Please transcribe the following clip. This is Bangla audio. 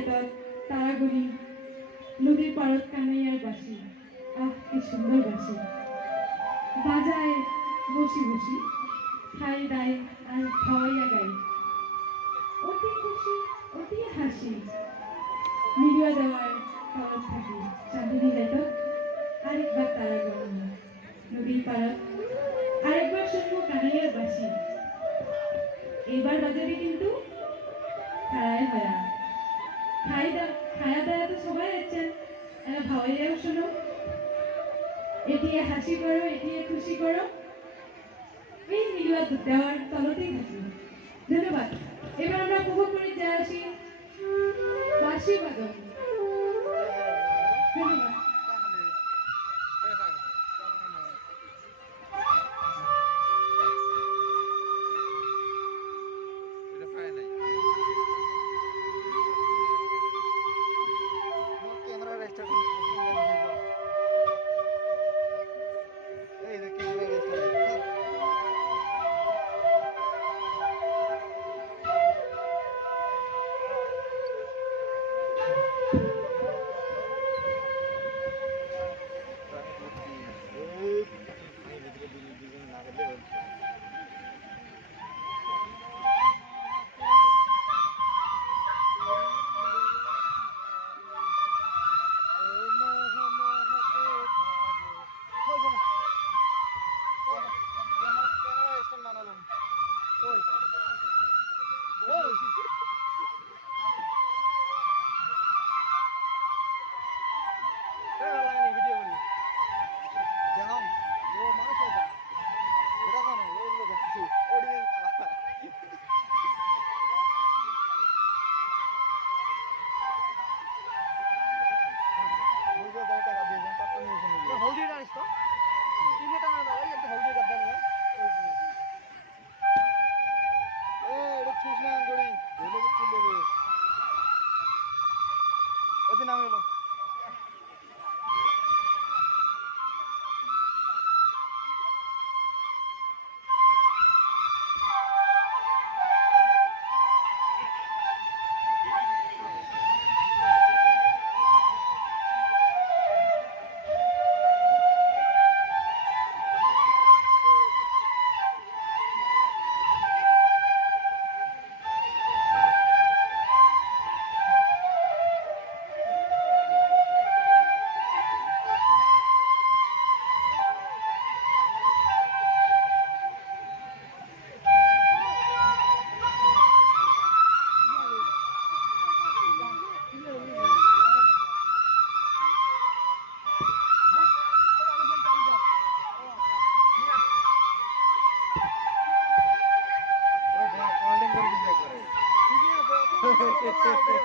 রায়তত তারাগুড়ি নদীর পাড়ত কানাইয়ার বাসি আহ কি সুন্দর বাসি বাজায় বসি বসি খাই দাই আর খাওয়াইয়া গাই অতি খুশি অতি হাসি মিলিয়া দেওয়ার তলব থাকি চাঁদনি রায়তত আরেকবার তারা গণনা নদীর পাড়ত আরেকবার শুনবো কানাইয়ার বাসি এইবার বাজাবে কিন্তু খাড়ায় হয়া খায়া দায়া তো সবাই আছেন এরা ভাওয়াইয়াও শোনো এটিয়ে হাসি করো এটিয়ে খুশি করো এই মিলিয়া দেওয়ার তলতেই থাকি ধন্যবাদ এবার আমরা উপভোগ করে যা আসি বাঁশি বাদন ধন্যবাদ Hehehehe